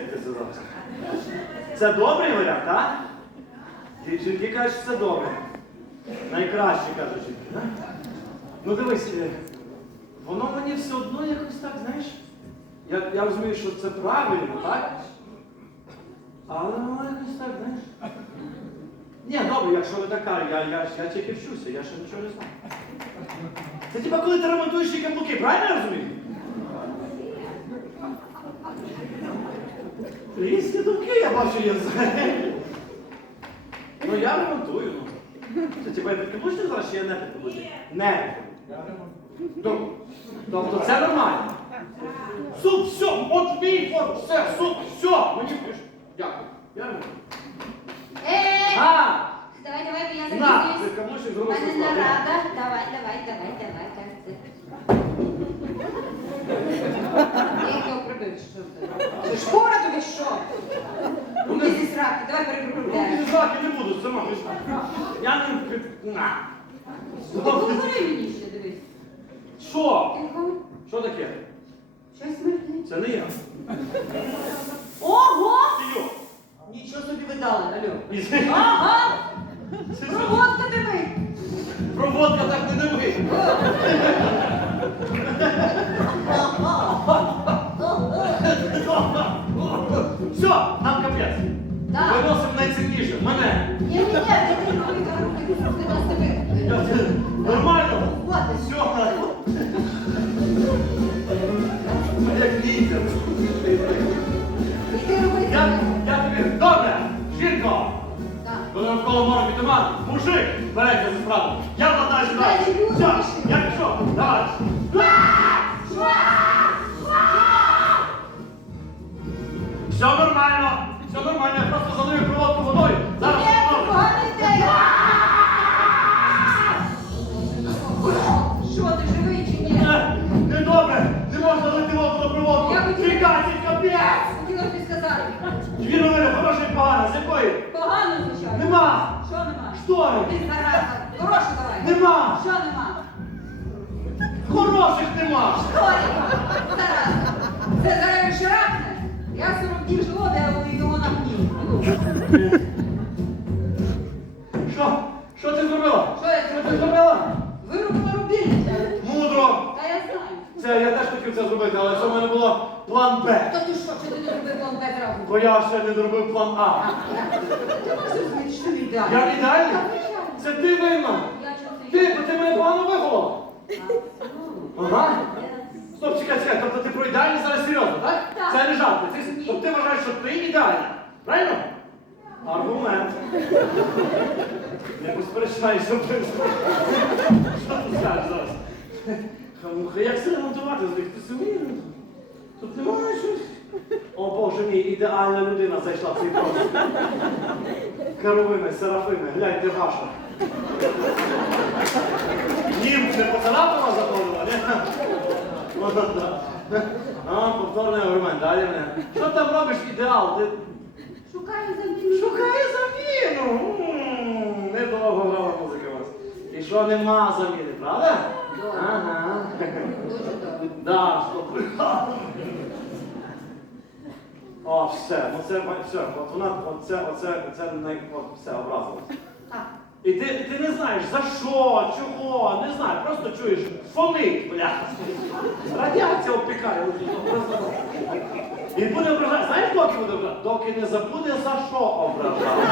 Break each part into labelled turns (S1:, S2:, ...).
S1: як ти сказав. Це добрий варіант, так? Жінки кажуть, що це добре. Найкраще кажуть жінки, так? Ну дивись, е, воно мені все одно якось так, знаєш. Я, я розумію, що це правильно, так? Але воно якось так, знаєш. Ні, добре, якщо ви така, я, я, я тільки вчуся, я ще нічого не знаю. Це типа коли ти ремонтуєш ті каблуки, правильно я розумію? Різні думки, я бачу, є. Ну я ремонтую, ну. Це типа я підкаблучник зараз, чи я не підкаблучник? Не. Тобто це нормально. Суп, все, от мій, от, все, суп, все, мені пиш. Дякую. Я ремонтую.
S2: Е,
S1: А!
S2: давай, давай, бо я
S1: На, підкаблучник
S2: У мене нарада. Давай, давай, давай, давай, кажеться. Що ти? Що, тобі що? Руки зі сраки, давай
S1: Ну,
S2: перепробляємо.
S1: ти не буду, сама ж. Я не на.
S2: Говори мені ще, дивись.
S1: Що?
S2: Тихо.
S1: Що таке?
S2: Щось смертить.
S1: Це не я.
S2: Ого!
S1: Йо.
S2: Нічого собі ви дали, алло. Ага! Проводка диви!
S1: Проводка так не диви. Виносимо найцінніше. Мене.
S2: Ні, ні, ні, нас тебе.
S1: Нормально? Все. Як ніндзя. Я, тобі, добре, жінко, коли навколо може піти мужик, береться за справу. Я владаю.
S2: Я
S1: Все,
S2: Що, ти живий чи ні?
S1: Е, Недобре, не можна лити воду на проводку.
S2: Я хотіла-
S1: Фікацій, капець.
S2: Хотіла тобі сказати.
S1: Дві новини, хороша і погана, з якої?
S2: Погано, звичайно.
S1: Нема.
S2: Що нема?
S1: Штори.
S2: Ти зараза. Хорошу давай.
S1: Нема.
S2: Що нема?
S1: Хороших нема.
S2: Шторі. Зараза. Це зараз шрапне. Я 40 днів жила, де я його на гні.
S1: Що? Що ти зробила?
S2: Що я
S1: Що ти
S2: зробила?
S1: зробила?
S2: Вирубила
S1: Це я теж хотів це зробити, але це в мене було план Б.
S2: Та ти що, чи ти не робив план Б зразу?
S1: Бо я ще не доробив план А.
S2: Ти можеш зрозуміти, що ти ідеальний?
S1: Я ідеальний? Це ти винна.
S2: Я чого
S1: Ти, бо ти мене погано виховала. Ага.
S2: ну,
S1: Стоп, чекай, чекай. Тобто ти про ідеальність зараз серйозно, так?
S2: Так.
S1: Це не жарти. Ти, тобто ти вважаєш, що ти ідеальна. Правильно? Аргумент. Не посперечайся, в принципі. Що ти скажеш зараз? Хамуха, як це ремонтувати? Ти сумієш? Тут немає щось. О Боже мій, ідеальна людина зайшла в цей простір. Каровими, серафими, гляньте ваша. Нім не поцарапала заходила, ні? А, повторний аргумент, далі не. Що там робиш ідеал? Ти
S2: Шукаю заміну.
S1: шукає заміну. Недовго грала музика у вас. І що нема заміни, правда? Ага. Да, що О, все, ну це все, от вона, оце, оце, це не, от все, образилось.
S2: Так.
S1: І ти, ти не знаєш за що, чого, не знаю, просто чуєш, фонить, бля. Радіація обпікає. І буде ображати. Знаєш, доки буде ображати? Доки не забуде за що ображати.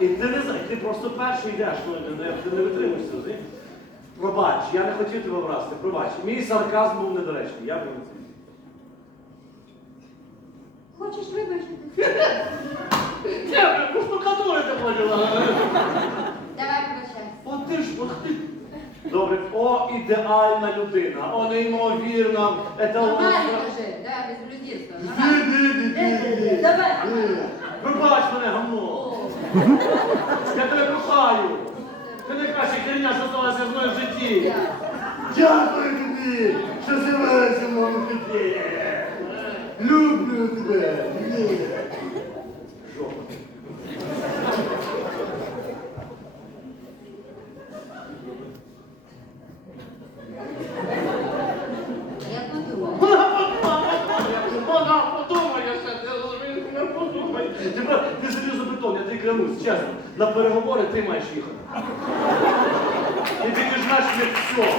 S1: І ти не знаєш, ти просто перший йдеш, ну ти не, не витримуєшся? Пробач, я не хотів тебе образити, пробач. Мій сарказм був недоречний, я винен.
S2: Хочеш вибачити?
S1: Ні, ну штукатури ти поділа.
S2: Давай вибачай.
S1: От ти ж, от ти. Добре, о, ідеальна людина, о, неймовірна, еталонна.
S2: Нормально кажи. Давай без блюдірства. Нормально. Давай.
S1: Пробач мене, гамно. Я тебе прохаю. Ти найкраща херня, що сталася з моєму житті.
S2: Дякую
S1: тобі, що живеш у моєму житті. Люблю тебе. Жопа. Вона подумає, ти розумієш, не подумай. Ти клянусь, чесно. На переговори ти маєш їхати. І ти візьмеш не все.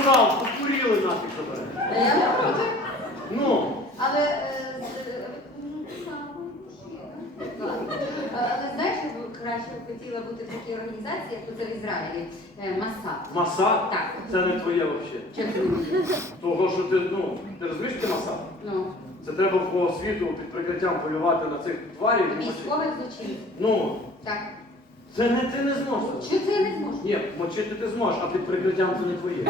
S1: Урал, покуріли нафіг тебе.
S2: А я не проти.
S1: Ну,
S2: Але, е, з- е, ладно. Е, але знаєш, я б краще б хотіла бути в такій організації, як тут в Ізраїлі. Е, Масад.
S1: маса
S2: Так.
S1: це не твоє взагалі. Того, що ти, ну, ти розумієш, ти маса?
S2: Ну,
S1: Це треба по світу під прикриттям полювати на цих тварів. і мочити.
S2: військових злочинців.
S1: Ну,
S2: Так.
S1: Це не ти не зможеш.
S2: Що це не зможу?
S1: Ні, мочити ти зможеш, а під прикриттям це не твоє.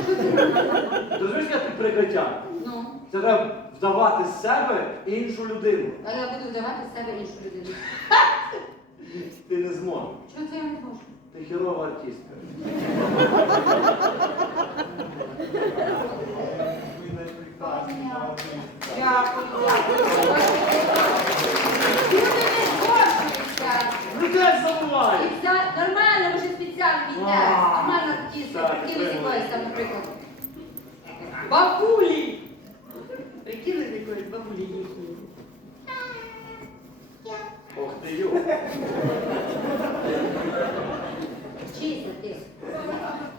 S1: Ти розумієш, як під прикриттям?
S2: Ну,
S1: Це треба вдавати з себе іншу людину.
S2: а я буду вдавати з себе іншу людину.
S1: Ти не зможеш.
S2: Чого це я не зможу?
S1: Ти херова артистка.
S2: Дякую, дякую. Люди не згоджуються.
S1: Людей забувай!
S2: І вся нормально, ми вже спеціально віднес.
S1: А,
S2: Нормально тісто,
S1: так,
S2: прикинули з
S1: підтримую.
S2: якоїсь там, наприклад. Бабулі! Прикинули з якоїсь бабулі їхні.
S1: Ти йо.
S2: Вчися ти.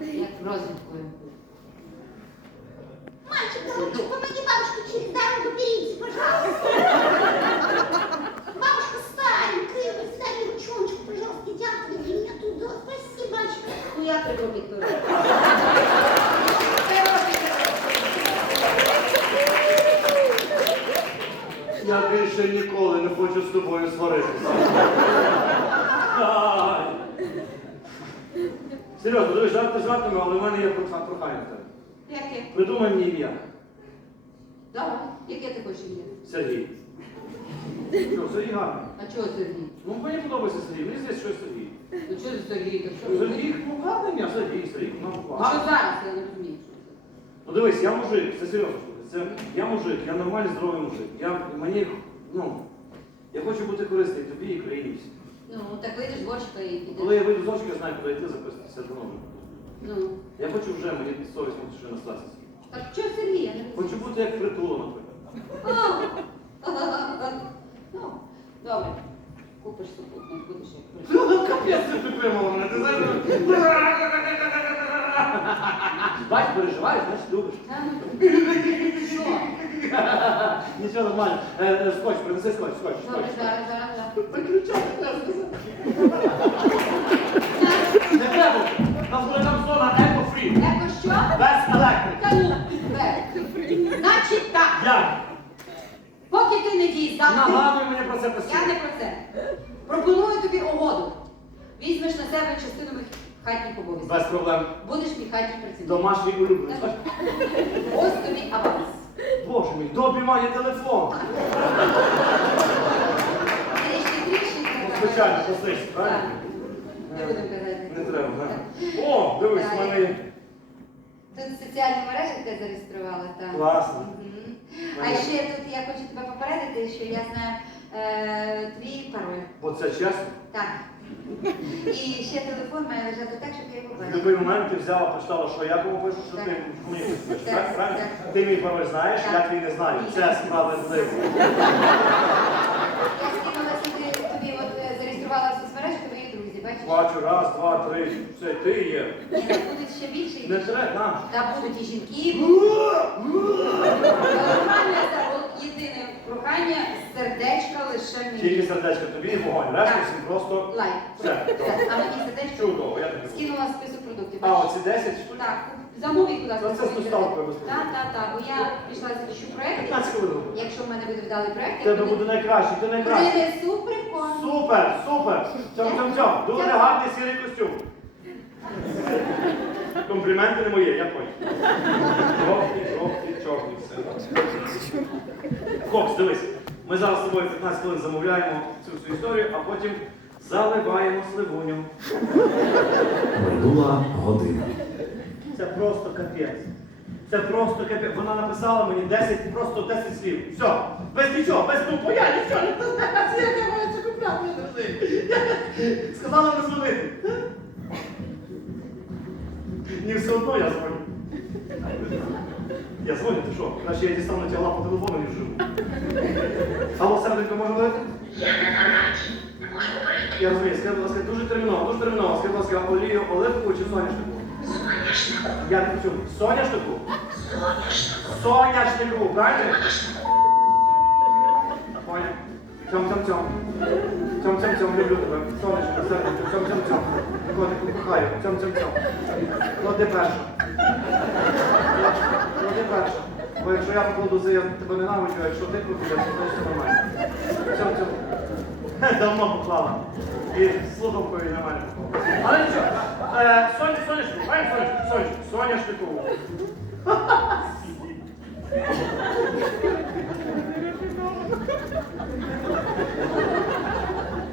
S2: Як розвідкою.
S3: Мальчик, голубчик, помоги бабушке через дорогу перейти, пожалуйста. Бабушка, крылья, дай мне ручоночку, пожалуйста, иди отведи меня туда. Спасибо, мальчик.
S2: Ну як ти робить?
S1: Я більше ніколи не хочу з тобою сваритися. Жарти жартами, але в мене є прохання.
S2: Яке?
S1: Придумай мені ім'я.
S2: Давай. Яке ти хочеш ім'я?
S1: Сергій. Що, Сергій гарний.
S2: А чого Сергій?
S1: Ну, мені подобається Сергій. Мені здається, що Сергій.
S2: Ну чого ти Сергій? Так що?
S1: Сергій, ну гарне ім'я, Сергій, Сергій, ну
S2: Що зараз? Я не розумію. це.
S1: Ну дивись, я мужик, це серйозно. Це, я мужик, я нормальний здоровий мужик. Я, мені, ну, я хочу бути корисний тобі і країні всій.
S2: Ну, так вийдеш з борщика і підеш.
S1: Коли я вийду з очки, я знаю, куди йти записатися до нового.
S2: Ну.
S1: Я хочу вже, мені совісно ще на статися.
S2: Так чого Сергій? Я не.
S1: Хочу бути як притула, наприклад.
S2: Ну, добре. Купиш супутник, будеш як прийшов.
S1: Ну, капець ти підтримала мене, ти знаєш? Бач, переживаєш, значить любиш.
S2: Що?
S1: Нічого нормально. Е, е, скотч, принеси скотч, скотч,
S2: Добре,
S1: скотч.
S2: зараз, зараз, зараз.
S1: Виключати треба сказати. Не треба. Нам буде там зона еко-фрі.
S2: Еко що?
S1: Без електрики.
S2: Та ну. Значить так,
S1: Як?
S2: поки ти не дійсно.
S1: Нагадуй мені про це
S2: Я не про це. Пропоную тобі угоду. Візьмеш на себе частину моїх хатніх обов'язків.
S1: Без проблем.
S2: Будеш мій хатній працівник.
S1: Домашній улюбленець.
S2: Ось тобі аванс.
S1: Боже мій, Добі має телефон.
S2: Трішки, трішки.
S1: Ну, звичайно, послухай, правильно?
S2: Не будемо.
S1: Не треба. О, дивись, в мене є.
S2: Тут соціальні мережі ти зареєструвала, так.
S1: Класно.
S2: Мгм. А ще тут я хочу тебе попередити, що я знаю е, твій пароль.
S1: Бо це чесно.
S2: Так. І ще телефон має лежати так, щоб я його
S1: В
S2: бачила.
S1: будь-який момент ти взяла, прочитала, що я кому пишу, що ти мені пишеш.
S2: Так,
S1: Так, правильно?
S2: так.
S1: Ти мій пароль знаєш, я твій не знаю. Це справедливо.
S2: Я скинула сюди, тобі от е, зареєструвала в соцмережі твої друзі, бачиш?
S1: Бачу, раз, два, три. Це ти є.
S2: Так будуть ще більше.
S1: Не треба, на.
S2: Та будуть і жінки, от єдине прохання, сердечка лише
S1: Тільки
S2: мені.
S1: сердечко тобі і вогонь. Решта
S2: Так.
S1: всім просто
S2: Лайк.
S1: Все, добре.
S2: А мені сердечко
S1: чудово, я тобі.
S2: скинула список продуктів.
S1: А, оці 10 штук?
S2: Так, замові куди
S1: Ну, це з доставкою безпосередньо.
S2: Так, так, так. Бо я пішла запишу проєкт.
S1: 15 хвилин.
S2: Якщо в мене буде вдалий проєкт,
S1: Тебе буде найкраще, ти найкраще.
S2: буде супер кон.
S1: Супер, супер. Цьом. Дуже гарний сірий костюм. Компліменти не мої, я понял. Жовтий, жовтий, чорний, все. Хлопці, дивись. Ми зараз з тобою 15 хвилин замовляємо цю всю історію, а потім заливаємо сливуню.
S4: Минула година.
S1: Це просто капець. Це просто капець. Вона написала мені 10, просто 10 слів. Все. Без нічого, без тупо, я нічого не знаю. Сказала не дзвонити. Ні, все одно я дзвоню. Я дзвоню, ти що? Краще я дістану тіла по телефону, ніж живу. Алло, серденько, може бути?
S4: Я не на можу.
S1: Я розумію, скажіть, будь ласка, дуже терміново, дуже терміново. Скажіть, будь ласка, олію оливкову чи соняшнику?
S4: Соняшнику.
S1: Я не почув. Соняшнику?
S4: Соняшнику.
S1: Соняшнику, правильно? Цьом, цьом, цьом. Цьом, цьом, цьом, люблю тебе. Сонечко, серденько, цьом, цьом, цьом. Котику, кохаю, цьом, цьом, цьом. Клади перша. Клади перша. Бо якщо я покладу я тебе ненавиджу, а якщо ти покладеш, то все нормально. Цьом, цьом. Хе, Давно поклала. І слухавкою на мене. Але нічого. Соня, сонячку, пані сонячку, сонячку, соняшнику.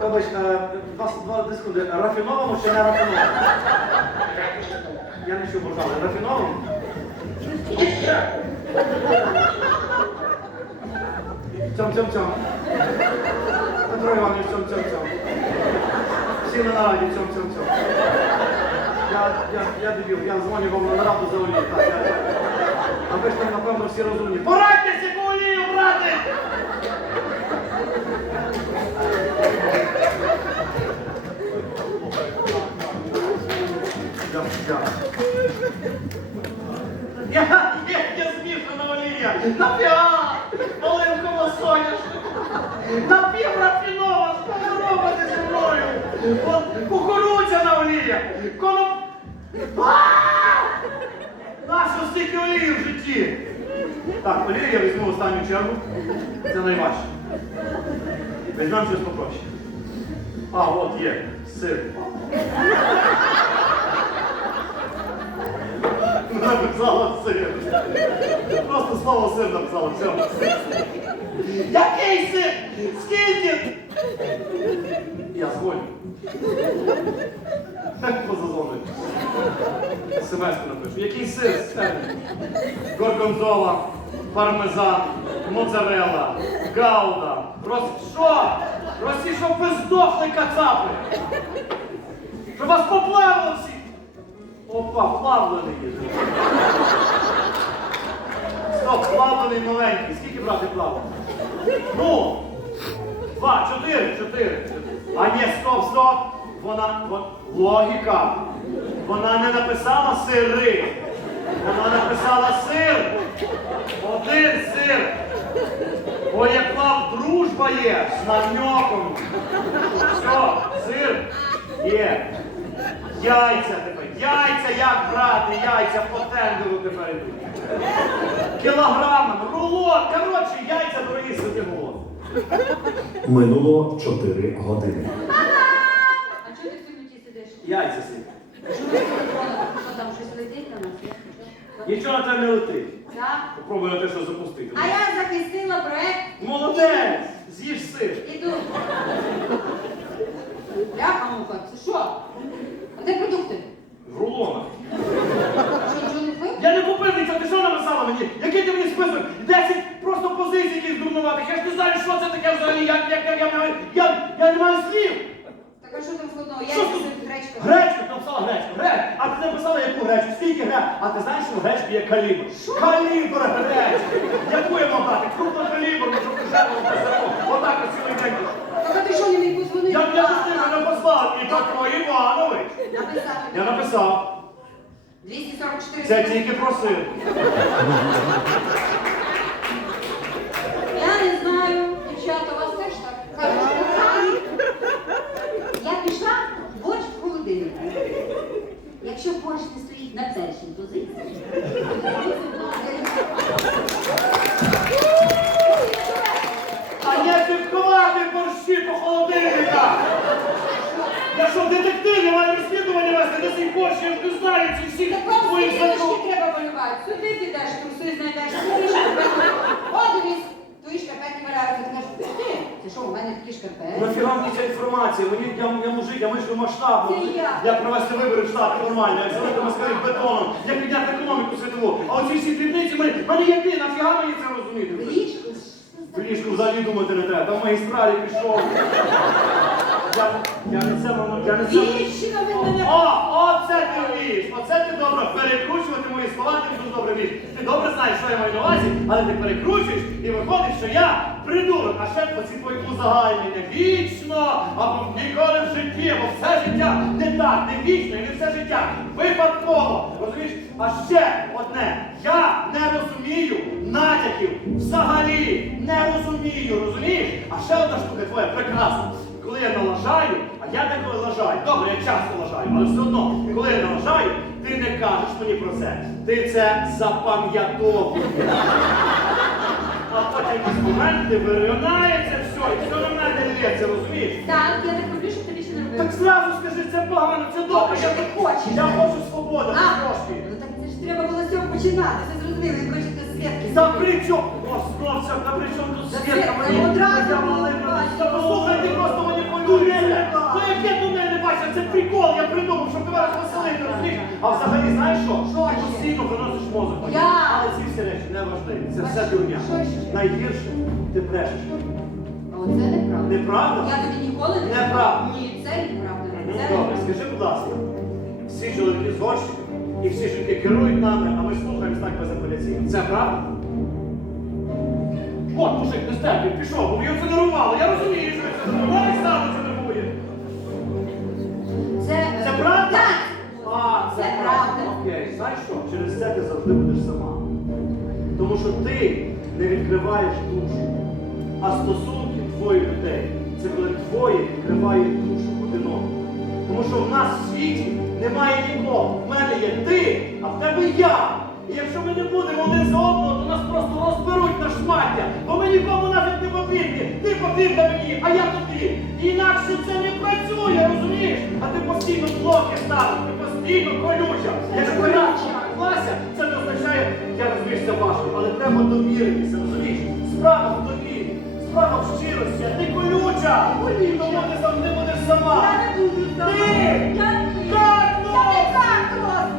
S1: Вибач, е, два, дві. Рафіновано чи не рафіновано? Я не чув, бажали. Рафіновано? Цьом, цьом, цьом. Петро Іванович, цьом, цьом, цьом. Всі на нараді, цьом, цьом, цьом. Я, я, я дебіл, я дзвоню вам на нараду за олію. А ви ж там, напевно, всі розумні. Порадьтеся, яку олію брати! Олія. Напіа! Оливкова соняшнику. Напіврафінова, що ви робите зі мною? От кукурудзяна олія. Коноп... Нащо стільки олії в житті? Так, олію я візьму останню чергу. Це найважче. Візьмемо щось попроще. А, от є. Сир. Написала сир. Просто слово сир написала, все. Який сир? Скільки? Я згоден. Позазвонить. Семестр напишу. Який сир? Горгонзола, пармезан, моцарелла, гауда. Рос... Що? Росі, щоб ви здохли кацапи. Щоб вас поплавило всі. Опа, плавлений є. Стоп, плавлений маленький. Скільки брати плавлений? Ну, два, чотири, чотири. А ні, стоп, стоп. Вона, вон- логіка. Вона не написала сири. Вона написала сир. Один сир. Бо як плав дружба є з намеком. Все, сир є. Яйця. Яйця як брати, яйця по тендеру тепер йдуть. Кілограмом, рулон. Коротше, яйця дорогі сидимо.
S5: Минуло 4 години.
S2: А чого ти в темноті сидиш?
S1: Яйця сидять.
S2: Що ти? Що там щось летить на нас?
S1: Нічого на тебе не летить.
S2: Так?
S1: Попробуй на те, що запустити.
S2: А я захистила проект.
S1: Молодець! З'їж сир.
S2: Іду. Бляха муха, це що? А де продукти?
S1: В рулонах.
S2: Що, нічого не пив?
S1: Я не купив нічого, ти що написала мені? Який ти мені список? Десять просто позицій яких дурнуватих. Я ж не знаю, що це таке взагалі. Як, як, я, я, я, я не маю слів.
S2: Так а що там складного? Я
S1: Що тут?
S2: гречка.
S1: Гречку, ти написала гречку. Греч. А ти написала яку гречку? Скільки греч? А ти знаєш, що в гречці є калібр? Калібр гречки. Яку я мав дати? Крупно калібр, щоб ти жертву. Отак ось цілий день.
S2: Так а ти що не міг позвонити?
S1: Я я ж ти мене послав, і Петро Іванович.
S2: Написати.
S1: Я написав.
S2: 244
S1: Це тільки просив.
S2: Я не знаю, дівчата, у вас теж так кажуть. Я пішла, борщ в холодильнику. Якщо борщ не стоїть на першій позиції,
S1: А я підховати борщі по холодильниках. Я що, детектив, я маю розслідування вести до сих борщ, я ж не знаю ці всі
S2: так вам
S1: твої
S2: стрілочки
S1: закони.
S2: треба полювати. Сюди підеш, труси знайдеш, сюди шкарпетки. О, дивись, твої шкарпетки валяються. Ти кажеш, «Ух ти, це що, у мене такі шкарпетки?
S1: Нафіга мені ця інформація? Мені я, я мужик, я мислю масштабу.
S2: Це я.
S1: Як провести вибори в штаб, нормально, як залити москалів бетоном, як підняти економіку світову. А оці всі дрібниці, мене, мене є ти, нафіга мені це розуміти?
S2: В ліжку.
S1: В ліжку взагалі думати не треба, там магістралі пішов. Я, я не це воно, я не це.
S2: Вічно ви мене-
S1: О, оце ти вмієш, оце ти добре перекручувати мої слова, ти дуже добре вмієш. Ти добре знаєш, що я маю на увазі, але ти перекручуєш і виходить, що я придурок, а ще оці твої узагальнення вічно, або ніколи в житті, або все життя. Не так, не вічно і не все життя. Випадково. Розумієш? А ще одне. Я не розумію натяків взагалі. Не розумію, розумієш? А ще одна штука твоя прекрасна. Коли я налажаю, а я деколи лажаю. Добре, я часто лажаю, але все одно, коли я налажаю, ти не кажеш мені про це. Ти це запам'ятовуєш. А потім якийсь момент ти вирinaється все, і все на мене лється, розумієш?
S2: Так, я так роблю, щоб ти більше не робив.
S1: Так зразу скажи, це погано, це добре.
S2: Що ти хочеш?
S1: Я хочу свободи,
S2: А,
S1: трошки.
S2: ну так це ж треба було з цього починати. І коротше, то свідки.
S1: Та при чому? О, знов та при чому тут
S2: Та
S1: свідка?
S2: це
S1: Мені
S2: одразу
S1: я
S2: було
S1: малина.
S2: бачити.
S1: Та послухай, ти просто маніпулюєшся.
S2: Ну,
S1: Ну яке до мене бачиш? Це прикол, я придумав, щоб тебе розвеселити, розумієш? А взагалі знаєш що?
S2: Що
S1: Ти
S2: ще?
S1: постійно виносиш мозок.
S2: Я?
S1: Але ці всі речі не важливі. Це все
S2: Що
S1: дурня.
S2: ще?
S1: Найгірше, ти брешеш.
S2: Оце неправда.
S1: Неправда?
S2: Я тобі ніколи не
S1: Неправда.
S2: Ні, це неправда. Це
S1: Добре,
S2: неправда.
S1: скажи, будь ласка, всі чоловіки згодні, і всі жінки керують нами, а ми слухаємось так безапеляційно. Це правда? От, мужик, не стерпів, пішов, бо його це нервувало. Я розумію, що це нервувало, і сам це нервує.
S2: Це,
S1: Це правда? А, це,
S2: Це
S1: правда.
S2: правда.
S1: Окей, знаєш що? Через це ти завжди будеш сама. Тому що ти не відкриваєш душу. А стосунки двоє людей це коли двоє відкривають душу один одному. Тому що в нас в світі немає нікого. В мене є ти, а в тебе я. І якщо ми не будемо один за одного, то нас просто розберуть на шмаття. Бо ми нікому навіть не потрібні. Ти потрібна мені, а я тобі. Інакше це не працює, розумієш? А ти постійно блоки ставиш, ти постійно колюча. Якщо я клася, це не означає, я розумію, це важко, але треба довіритися, розумієш? Справа в довірі, справа в щирості, а ти колюча. Тому ти завжди будеш сама.
S2: Я не буду сама.
S1: Ти!
S2: Я Olha, Carlos!